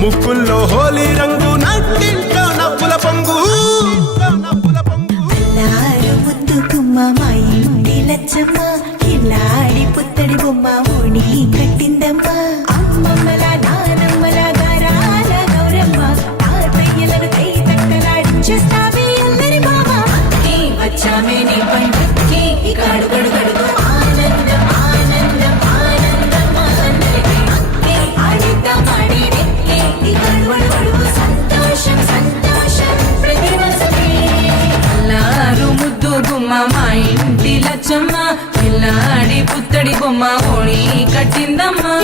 ముక్కుల్లో హోలీ రంగు నట్టింట్లో నవ్వుల పొంగు ముద్దు గుమ్మ మా ఇంటి లచ్చమ్మ కిల్లాడి పుత్తడి బొమ్మ ఓణి కట్టిందమ్మ అమ్మమ్మల నానమ్మల గారాల గౌరమ్మ తాతయ్యలను కై తక్కలాడించేస్తావే అల్లరి మామ వచ్చామే నీ పండుకి ఇక అడుగడు గడుగు ఆనందం ఆనందం ఆనందం అందరికీ ఆడిద్దాం ఆడిడే ఇక అడుగడు గడుగు సంతోషం సంతోషం ప్రతివసమే అల్లారు ముద్దు గుమ్మ మా ఇంటి లచ్చమ్మ పిల్లాడి పుత్తడి బొమ్మ ఓణి కట్టిందమ్మా